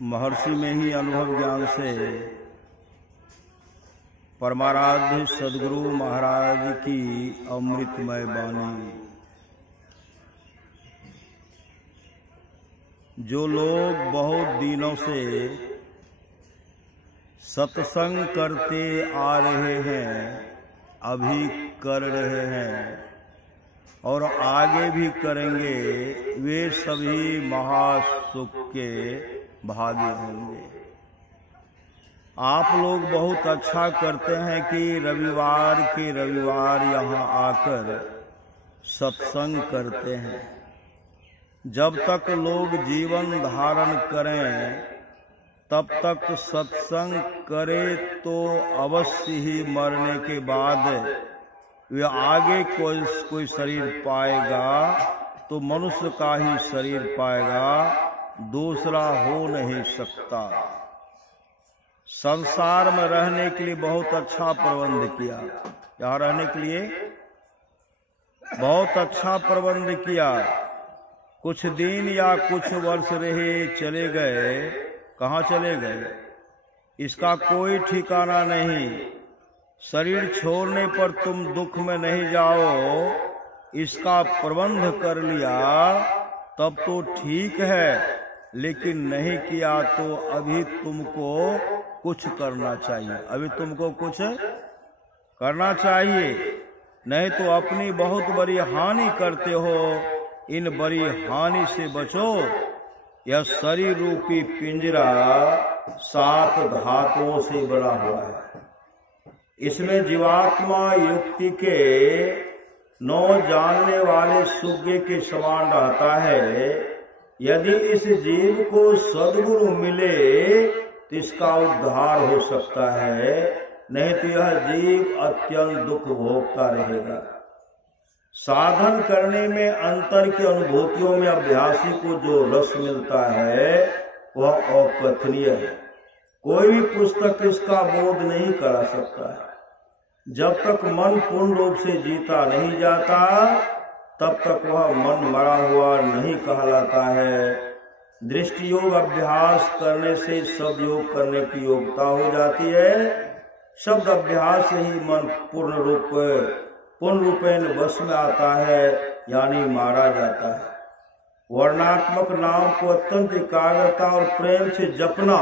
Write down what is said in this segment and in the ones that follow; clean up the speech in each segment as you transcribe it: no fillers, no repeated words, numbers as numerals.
महर्षि में ही अनुभव ज्ञान से परमाराध्य सदगुरु महाराज की अमृतमय वाणी। जो लोग बहुत दिनों से सत्संग करते आ रहे हैं, अभी कर रहे हैं और आगे भी करेंगे, वे सभी महासुख के भागी होंगे। आप लोग बहुत अच्छा करते हैं कि रविवार के रविवार यहाँ आकर सत्संग करते हैं। जब तक लोग जीवन धारण करें तब तक सत्संग करे तो अवश्य ही मरने के बाद वे आगे कोई शरीर पाएगा तो मनुष्य का ही शरीर पाएगा, दूसरा हो नहीं सकता। संसार में रहने के लिए बहुत अच्छा प्रबंध किया, यहाँ रहने के लिए बहुत अच्छा प्रबंध किया। कुछ दिन या कुछ वर्ष रहे, चले गए, कहाँ चले गए इसका कोई ठिकाना नहीं। शरीर छोड़ने पर तुम दुख में नहीं जाओ, इसका प्रबंध कर लिया तब तो ठीक है, लेकिन नहीं किया तो अभी तुमको कुछ करना चाहिए, अभी तुमको कुछ करना चाहिए, नहीं तो अपनी बहुत बड़ी हानि करते हो। इन बड़ी हानि से बचो। यह शरीर रूपी पिंजरा 7 धातुओं से बना हुआ है। इसमें जीवात्मा युक्ति के 9 जानने वाले सुग्गे के समान रहता है। यदि इस जीव को सद्गुरु मिले तो इसका उद्धार हो सकता है, नहीं तो यह जीव अत्यंत दुख भोगता रहेगा। साधन करने में अंतर की अनुभूतियों में अभ्यासी को जो रस मिलता है वह अकथनीय है। कोई भी पुस्तक इसका बोध नहीं करा सकता है। जब तक मन पूर्ण रूप से जीता नहीं जाता तब तक वह मन मरा हुआ नहीं कहलाता है। दृष्टि योग अभ्यास करने से शब्द योग करने की योग्यता हो जाती है। शब्द अभ्यास से ही मन पूर्ण रूपेण वश में आता है, यानी मारा जाता है। वर्णात्मक नाम को अत्यंत एकाग्रता और प्रेम से जपना,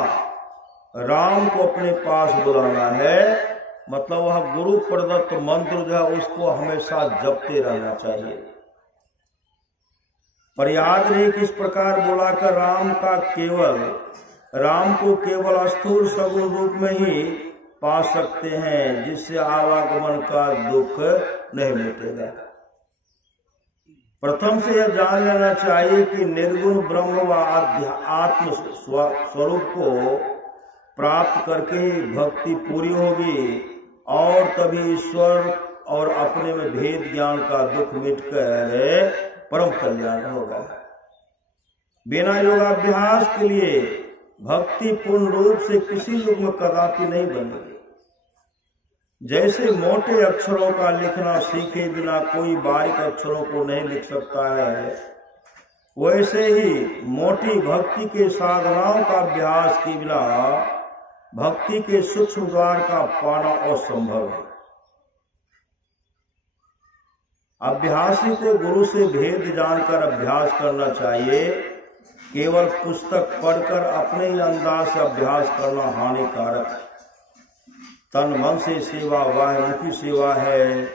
राम को अपने पास बुलाना है। मतलब वह गुरु प्रदत्त मंत्र जो है उसको हमेशा जपते रहना चाहिए। पर याद रहे कि इस प्रकार बुलाकर राम को केवल स्थूल सगुण रूप में ही पा सकते हैं, जिससे आवागमन का दुख नहीं मिटेगा। प्रथम से यह जान लेना चाहिए कि निर्गुण ब्रह्म व आत्म स्वरूप को प्राप्त करके ही भक्ति पूरी होगी और तभी ईश्वर और अपने में भेद ज्ञान का दुख मिटकर परम कल्याण होगा। बिना योगाभ्यास के लिए भक्ति पूर्ण रूप से किसी युग में कदापि नहीं बनेगी। जैसे मोटे अक्षरों का लिखना सीखे बिना कोई बारीक अक्षरों को नहीं लिख सकता है, वैसे ही मोटी भक्ति के साधनाओं का अभ्यास के बिना भक्ति के सूक्ष्म द्वार का पाना असंभव है। अभ्यासी को गुरु से भेद जानकर अभ्यास करना चाहिए। केवल पुस्तक पढ़कर अपने ही अंदाज से अभ्यास करना हानिकारक है। तन मन से सेवा बाह्यमुखी सेवा है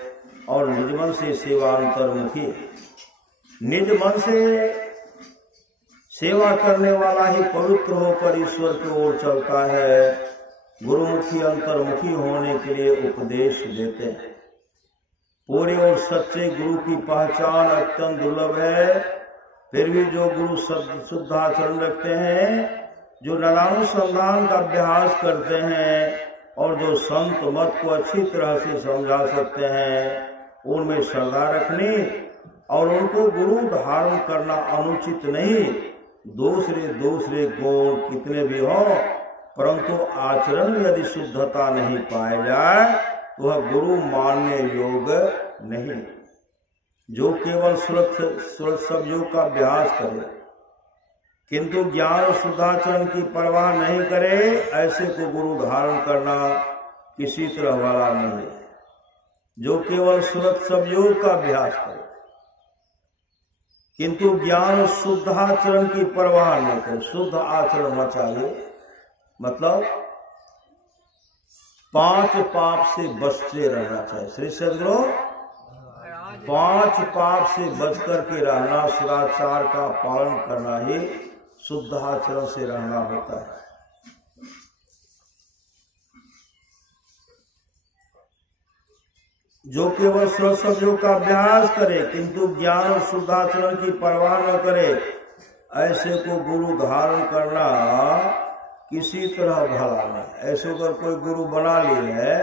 और निज मन से सेवा अंतर्मुखी है। निज मन से सेवा करने वाला ही पवित्र होकर ईश्वर की ओर चलता है। गुरुमुखी अंतर्मुखी होने के लिए उपदेश देते हैं। पूरे और सच्चे गुरु की पहचान अत्यंत दुर्लभ है। फिर भी जो गुरु शुद्ध आचरण रखते हैं, जो नरानुसंधान का अभ्यास करते हैं और जो संत मत को अच्छी तरह से समझा सकते हैं, उनमें श्रद्धा रखनी और उनको गुरु धारण करना अनुचित नहीं। दूसरे गुण कितने भी हो, परंतु आचरण में यदि शुद्धता नहीं पाए जाए तो वह गुरु मानने योग्य नहीं। जो केवल सुरत सब योग का अभ्यास करे किंतु ज्ञान और शुद्धाचरण की परवाह नहीं करे, ऐसे को गुरु धारण करना किसी तरह वाला नहीं है। जो केवल सुरत सब योग का अभ्यास करे किंतु ज्ञान और शुद्धाचरण की परवाह नहीं करे। शुद्ध आचरण होना चाहिए, मतलब 5 पाप से बचते रहना चाहिए। श्री सद्गुरु 5 पाप से बच करके रहना, सदाचार का पालन करना ही शुद्ध आचरण से रहना होता है। जो केवल स्वसंयोग का अभ्यास करे किंतु ज्ञान और शुद्धाचरण की परवाह न करे, ऐसे को गुरु धारण करना किसी तरह भला नहीं। ऐसे अगर कोई गुरु बना लिए है,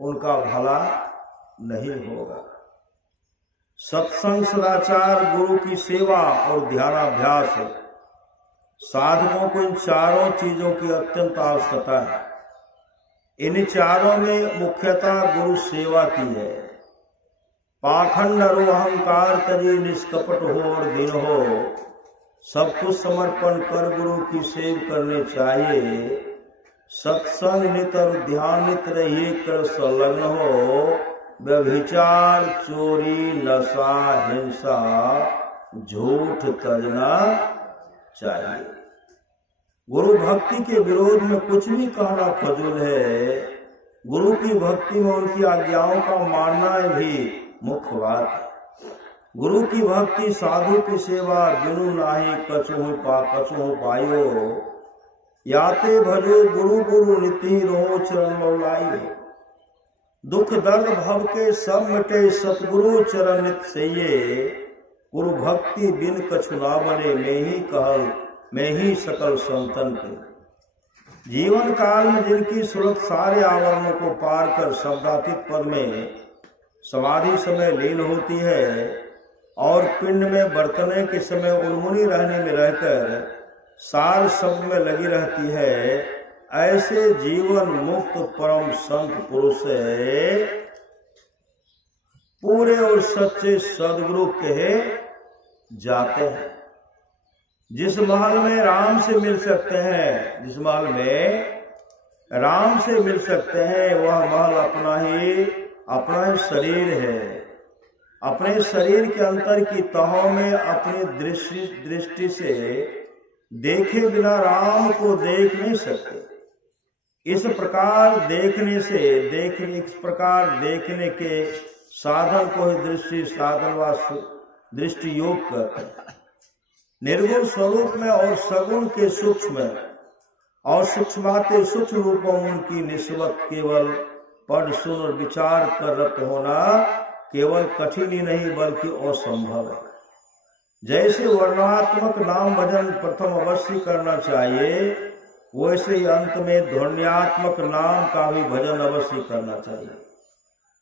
उनका भला नहीं होगा। सत्संग, सदाचार, गुरु की सेवा और ध्यानाभ्यास है। साधकों को इन चारों चीजों की अत्यंत आवश्यकता है। इन चारों में मुख्यतः गुरु सेवा की है। पाखंड और अहंकार तजी निष्कपट हो और दिन हो, सब कुछ समर्पण कर गुरु की सेव करने चाहिए। सत्संग नित और ध्यान नित रहिए, कर संलग्न हो। व्यभिचार, चोरी, नशा, हिंसा, झूठ तजना चाहिए। गुरु भक्ति के विरोध में कुछ भी कहना फजूल है। गुरु की भक्ति में उनकी आज्ञाओं का मानना भी मुख्य बात है। गुरु की भक्ति, साधु की सेवा, बिनु नाही कछु पायो। याते भजो गुरु गुरु निति रहो, चरण मौलाई। दुख दर्द भव के सब मिटे, सतगुरु चरण नित सइये। गुरु भक्ति बिन कछु ना बने, मैं ही सकल संतन के। जीवन काल में जिनकी सुरत सारे आवरणों को पार कर शब्दातीत पद में समाधि समय लीन होती है और पिंड में बरतने के समय उन्मुनी रहने में रहकर सार शब्द में लगी रहती है, ऐसे जीवन मुक्त परम संत पुरुष पूरे और सच्चे सदगुरु कहे जाते हैं। जिस महल में राम से मिल सकते हैं, जिस महल में राम से मिल सकते हैं, वह महल अपना ही शरीर है। अपने शरीर के अंतर की तहों में अपनी दृष्टि से देखे बिना राम को देख नहीं सकते। इस प्रकार देखने के साधन को ही दृष्टि साधन व दृष्टि योग कहते हैं। निर्गुण स्वरूप में और सगुण के सूक्ष्म और सूक्ष्माते सूक्ष्म रूपों उनकी निस्बत केवल पढ़ सुन और विचार कर रत होना केवल कठिन ही नहीं बल्कि असंभव है। जैसे वर्णात्मक नाम भजन प्रथम अवश्य करना चाहिए, वैसे ही अंत में ध्वन्यात्मक नाम का भी भजन अवश्य करना चाहिए।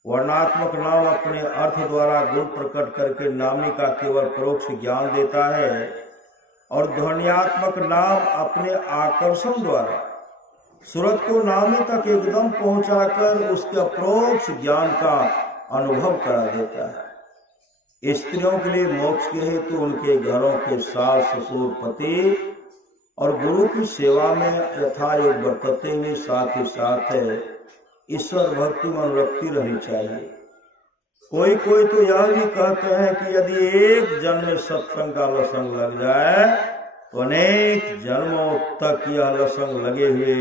वर्णात्मक नाम अपने अर्थ द्वारा गुण प्रकट करके नामी का केवल परोक्ष ज्ञान देता है और ध्वन्यात्मक नाम अपने आकर्षण द्वारा सूरत को नामी तक एकदम पहुंचाकर उसके अपरोक्ष ज्ञान का अनुभव करा देता है। स्त्रियों के लिए मोक्ष के हेतु उनके घरों के सास ससुर पति और गुरु की सेवा में यथायोग बरतते हुए साथ ही साथ ईश्वर भक्ति में अनुरक्ति रहनी चाहिए। कोई तो यह भी कहते हैं कि यदि एक जन्म में सत्संग का लसंग लग जाए तो अनेक जन्मों तक यह लसंग लगे हुए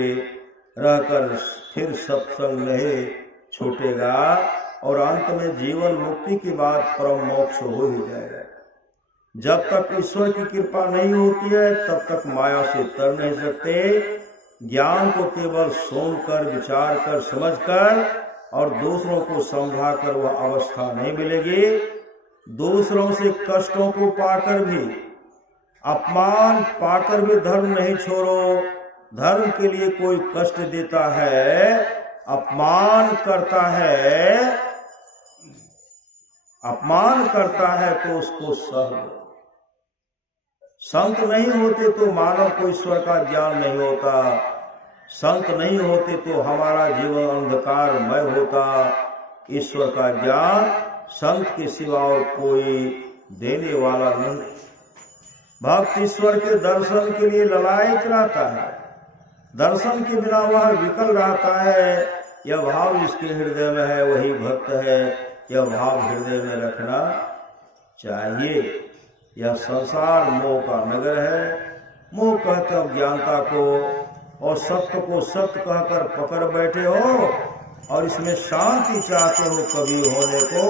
रहकर फिर सत्संग नहीं छूटेगा और अंत में जीवन मुक्ति के बाद परम मोक्ष हो ही जाएगा। जब तक ईश्वर की कृपा नहीं होती है तब तक माया से तर नहीं सकते। ज्ञान को केवल सुनकर, विचार कर, समझ कर और दूसरों को समझाकर वह अवस्था नहीं मिलेगी। दूसरों से कष्टों को पाकर भी, अपमान पाकर भी धर्म नहीं छोड़ो। धर्म के लिए कोई कष्ट देता है, अपमान करता है तो उसको सह लो। संत नहीं होते तो मानव को ईश्वर का ज्ञान नहीं होता। संत नहीं होते तो हमारा जीवन अंधकारमय होता। ईश्वर का ज्ञान संत के सिवा और कोई देने वाला नहीं। भक्त ईश्वर के दर्शन के लिए ललायित रहता है, दर्शन के बिना वह विकल रहता है। यह भाव जिसके हृदय में है वही भक्त है, यह भाव हृदय में रखना चाहिए। यह संसार मोह का नगर है। मोह कहते अज्ञानता को, और सत्य को सत्य कहकर पकड़ बैठे हो और इसमें शांति चाहते हो, कभी होने को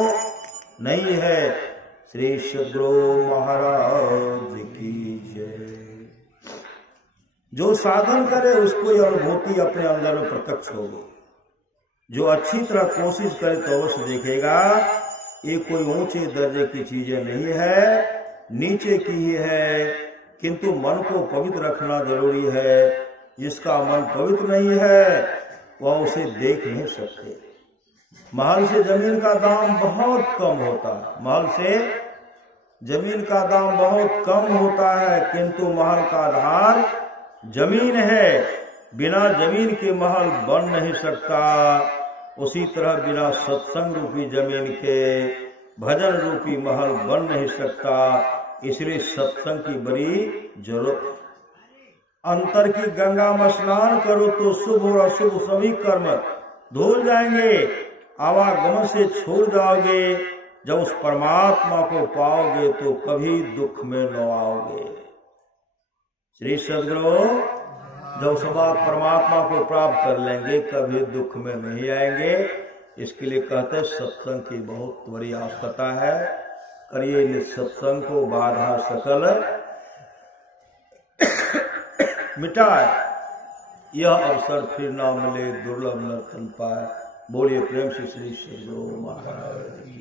नहीं है। श्री सद्गुरु महाराज की जय। जो साधन करे उसको यह अनुभूति अपने अंदर में प्रत्यक्ष होगी। जो अच्छी तरह कोशिश करे तो अवश्य देखेगा ये कोई ऊंचे दर्जे की चीजें नहीं है, नीचे की ही है। किंतु मन को पवित्र रखना जरूरी है। जिसका मन पवित्र नहीं है वह उसे देख नहीं सकते। महल से जमीन का दाम बहुत कम होता है, महल से जमीन का दाम बहुत कम होता है, किंतु महल का आधार जमीन है। बिना जमीन के महल बन नहीं सकता। उसी तरह बिना सत्संग रूपी जमीन के भजन रूपी महल बन नहीं सकता। इसलिए सत्संग की बड़ी जरूरत है। अंतर की गंगा में स्नान करो तो शुभ और अशुभ सभी कर्म धुल जाएंगे, आवागमन से छोड़ जाओगे। जब उस परमात्मा को पाओगे तो कभी दुख में न आओगे। श्री सद्गुरु जब सदा परमात्मा को प्राप्त कर लेंगे कभी दुख में नहीं आएंगे। इसके लिए कहते हैं सत्संग की बहुत बड़ी आवश्यकता है। करिए निसत्संग को बाधा सकल मिटाए, यह अवसर फिर ना मिले दुर्लभ नर्तन पाए। बोलिए प्रेम से श्री सद्गुरु महाराज।